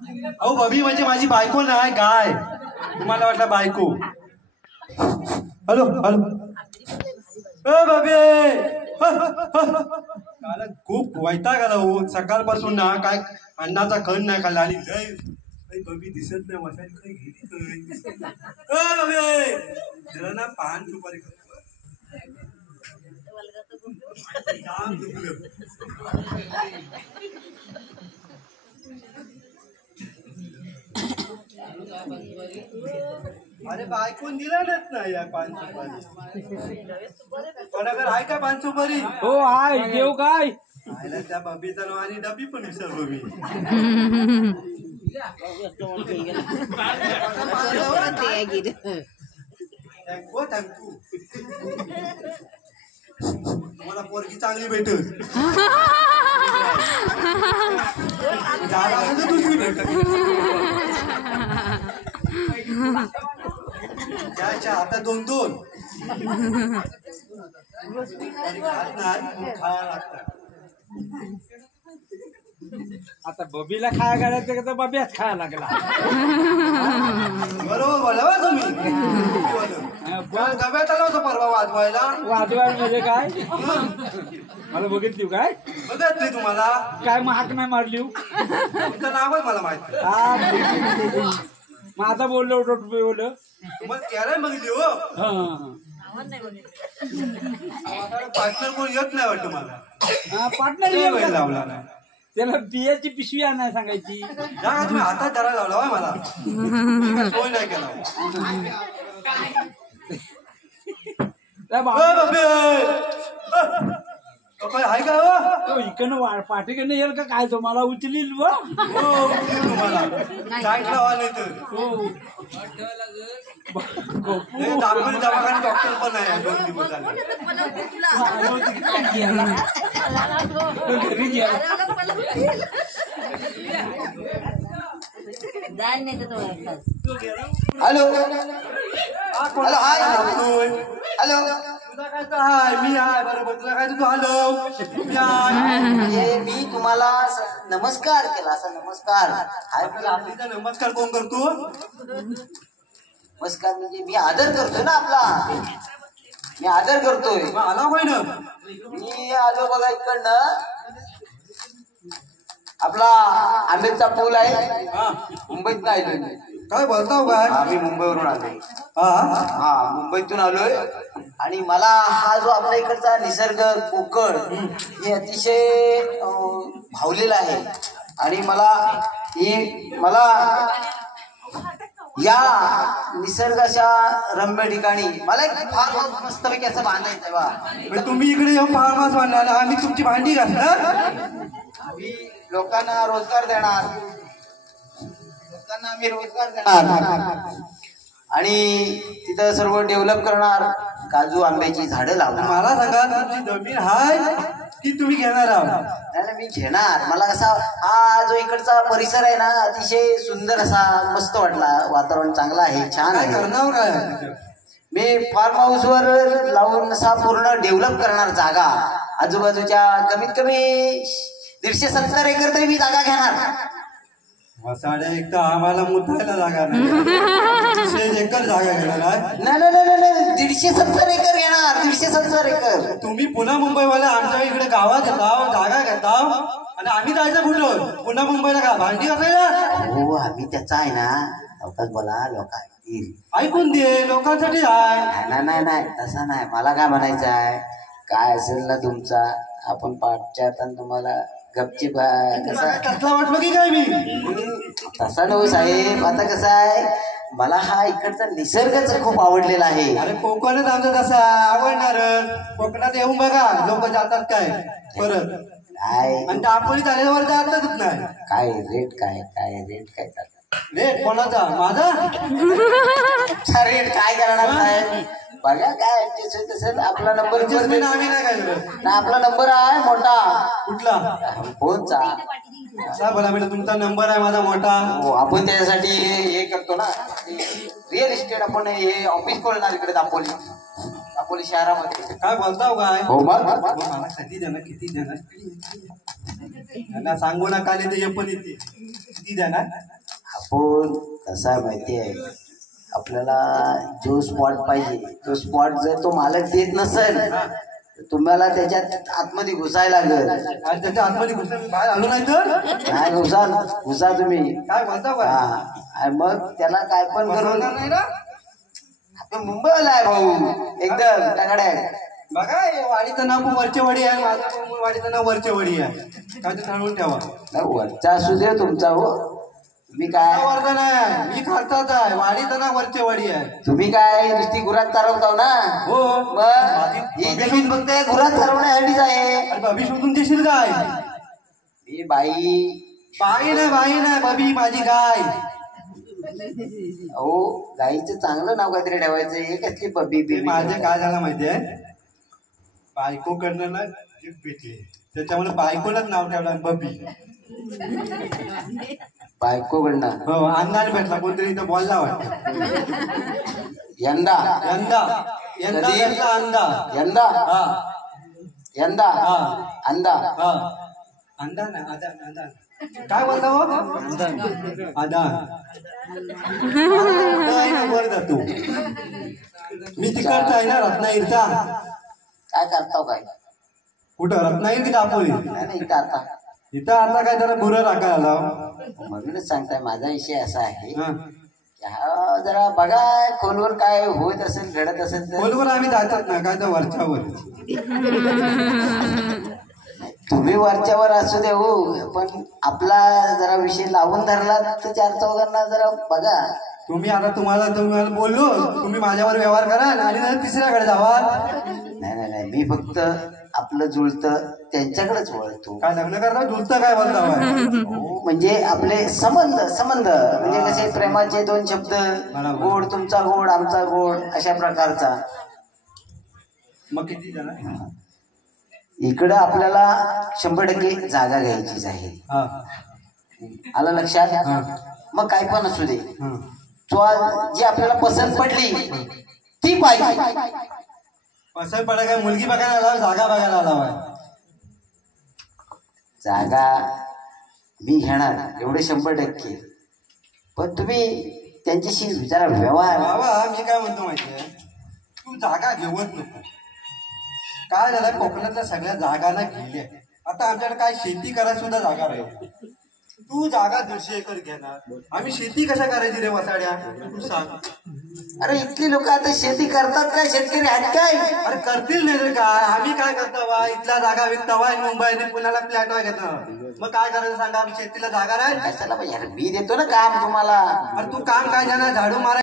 अहो बबी म्हणजे माझी बायको नाही काय तुम्हाला वाटलं बायको. हॅलो हॅलो बबी मला खूप वैताग आला हो सकाळपासून ना काय अन्नाचा खण नाही खाल्ला आणि जय बबी दिसत नाही मसाली काही गेली बबी जरा ना पान सुपारी अरे बायकून दिलाच नाही या पान सुपारी कोणाकडे आहे का पान सुपारी. हो आहे देऊ काय आयला त्या बबीचं नाव आणि डबी पण विसरलो मी. थँक्यू तुम्हाला पोरगी चांगली भेटत दुसरी भेटत त्याच्या आता दोन दोन खायला लागतात. आता बबीला खाया घालायचं का तर बब्याच खायला लागला. बरोबर बोला तुम्ही. गव्यात आला होता परवा वाजवायला. वाजवाय म्हणजे काय मला बघितली काय बघितली तुम्हाला काय महाग नाही मारली तुमचं नावच मला माहिती. माझा बोललो बोल तुम्हाला कॅरेट बघितली हो पार्टनर कोण येत नाही वाटतं मला. पार्टनर लावला नाही त्याला बियाची पिशवी आणायला सांगायची. तुम्ही हातात धरा लावला मला सोय नाही केला. आहे का इकडनं पाठीकडनं येईल का काय तो मला उचलील तुम्हाला दवाखान्यात डॉक्टर पण आहे 2 दिवस हॅलो हॅलो हाय हॅलो काय मी आहे बरोबर तुला काय तू हॅलो मी तुम्हाला नमस्कार केला असा नमस्कार. आपलीचा नमस्कार कोण करतो. नमस्कार म्हणजे मी आदर करतोय ना आपला. मी आदर करतोय. आला होय ना मी आलो बघा इकडनं आपला आंबेडचा पूल आहे मुंबईत आलोय. काय बोलताव काय आम्ही मुंबईवरून आलोय. हा मुंबईतून आलोय आणि मला हा जो आपल्या इकडचा निसर्ग कोकण हे अतिशय भावलेला आहे आणि मला या निसर्गाच्या रम्य ठिकाणी मला एक फार्म हाऊस मस्तपैकी असं बांधायचं बा. तुम्ही इकडे येऊन फार्म हाऊस बांधणार आम्ही तुमची भांडी घालणार. आम्ही लोकांना रोजगार देणार. लोकांना आम्ही रोजगार देणार आणि तिथं सर्व डेव्हलप करणार. काजू आंब्याची झाडं लावणार. मला सांगा तुमची जमीन आहे की तुम्ही घेणार आहात. नाही मी घेणार. मला कसा हा जो इकडचा परिसर आहे ना अतिशय सुंदर असा मस्त वाटला. वातावरण चांगलं आहे छान आहे. करणार काय मी फार्म हाऊस वर लावून असा पूर्ण डेव्हलप करणार जागा. आजूबाजूच्या कमीत कमी 150-70 एकर तरी मी जागा घेणार. साड्या एक तर आम्हाला मुतायला जागा नाही. एकर जागा घेणार आहे. नाही 150-70 एकर घेणार. 150-70 एकर. तुम्ही पुन्हा मुंबईवाले आमच्या इकडे गावात येताव जागा घेताव आणि आम्ही जायचं कुठं पुन्हा मुंबईला का भांडी घासायला. हो आम्ही त्याचा आहे ना लवकर बोला लोक ऐकून दे लोकांसाठी आहे. नाही तसं नाही. मला काय म्हणायचं आहे काय असेल ना तुमचा आपण पाठच्यात तुम्हाला गपचीप कसला वाटलं की काय मी तसा नको साहेब. आता कसं आहे मला हा इकडचा निसर्गच खूप आवडलेला आहे. अरे कोकणच आमचं तसा आवडणार. कोकणात येऊन बघा लोक जातात काय परत काय आणि दापोली झाल्यावर जातच नाही. काय रेट काय चालतात. रेट कोणाचा माझा रेट काय करणार साहेब. बघा काय ऍडजस्ट असेल. आपला नंबर आम्ही नाही काय आपला नंबर आहे मोठा. कुठला फोनचा बोला म्हणजे तुमचा नंबर आहे माझा मोठा. हो आपण त्याच्यासाठी हे करतो ना रिअल इस्टेट. आपण हे ऑफिस खोलणार इकडे दापोली शहरामध्ये. काय बोलताव काय. हो मला किती देणार त्यांना सांगू नका. पण येते किती किती देणार? आपण कसा आहे माहितीये, आपल्याला जो स्पॉट पाहिजे तो स्पॉट जर तो मालक देत नसेल तर तुम्हाला त्याच्यात आतमध्ये घुसायला लागेल. आणि त्याच्या आतमध्ये घुसून बाहेर आलो नाही तर काय घुसा तुम्ही. काय बोलता काय? हा आणि मग त्याला काय पण करून बसवणार नाही ना? आपण मुंबईला आहे भाऊ, एकदम तगड्या. बघा हे वाडीचं नाव पण वरचेवाडी आहे, माझं वाडीचं नाव वरचेवाडी आहे. काय ते ठरवून ठेवा. वरचा असू दे तुमचा हो. तुम्ही काय वरचा नाही, मी खालचाच आहे. वाडीचं नाव वरचेवाडी आहे. तुम्ही काय नुसती गुरात चालवताव ना. हो. मग ही जमीन फक्त गुरात चालवण्यासाठीच आहे. अरे बबी शोधून देशील काय? ही बाई नाही बबी माझी गाय. अहो गाईचं चांगलं नाव काहीतरी ठेवायचं. हे कसली बबी ते माझे काय झालं माहितीये, बायको कडनं ना गिफ्ट भेटले, त्याच्यामुळे बायकोलाच नाव ठेवलं बबी. बायकोकडनं हो, अंदाज भेटला कोणतरी इथं बोलला वाटतं. यंदा यंदा भेटला अंदा. यंदा हा यंदा हा अंदा हा अंदा ना अंदा काय बोलता हो? अंदा वर जातो. मी तिकडचा आहे ना, रत्नागिरीचा. काय करताव काय? कुठं रत्नागिरी की दापोली? नाही इथं आता इथं आता काय जरा गुरं राखायला आला. म्हणूनच सांगताय. माझा विषय असा आहे हा. की हा जरा बघा खोलवर काय होत असेल, घडत असेल तर. खोलवर आम्ही जातात ना, काय तर वरच्यावर. तुम्ही वरच्यावर असू दे हो, पण आपला जरा विषय लावून धरला तर चार चौघांना जरा बघा. तुम्ही मला बोललो, तुम्ही माझ्यावर व्यवहार कराल आणि नंतर तिसऱ्याकडे जावाल. नाही मी फक्त आपलं जुळतं त्यांच्याकडेच वळतो. काय लग्न करता जुळतं काय बोलता? हो, म्हणजे आपले संबंध म्हणजे कसे प्रेमाचे दोन शब्द, बरोबर. गोड तुमचा गोड आमचा गोड, अशा प्रकारचा. मग किती जण? इकडं आपल्याला 100% जागा घ्यायचीच आहे. हा आलं लक्षात? हा. मग काय पण असू दे, हा. जी आपल्याला पसंत पडली ती पाहिजे. असं पडा काय, मुलगी बघायला आला जागा बघायला आला? जागा मी घेणार एवढे 100%, पण तुम्ही त्यांच्याशी जरा व्यवहार. बाबा मी काय म्हणतो माहितीये, तू जागा घेऊच नको. काय झालं, कोकणातल्या सगळ्या जागांना गेल्या. आता आमच्याकडे काय शेती करायला सुद्धा जागा राहील. तू जागा 150 एकर घेणार, आम्ही शेती कशा करायची रे वसाड्या? तू सांग. अरे इथली लोक आता शेती करतात काय? शेतकरी आहेत काय? अरे करतील नाही रे काय? आम्ही काय करता वा, इथल्या जागा विकतावा मुंबईने पुण्याला फ्लॅट वा घेता. मग काय करायचं सांगा? आम्ही शेतीला जागा राहील कशाला पाहिजे? अरे मी देतो ना काम तुम्हाला. अरे तू काम काय जाणार, झाडू मारा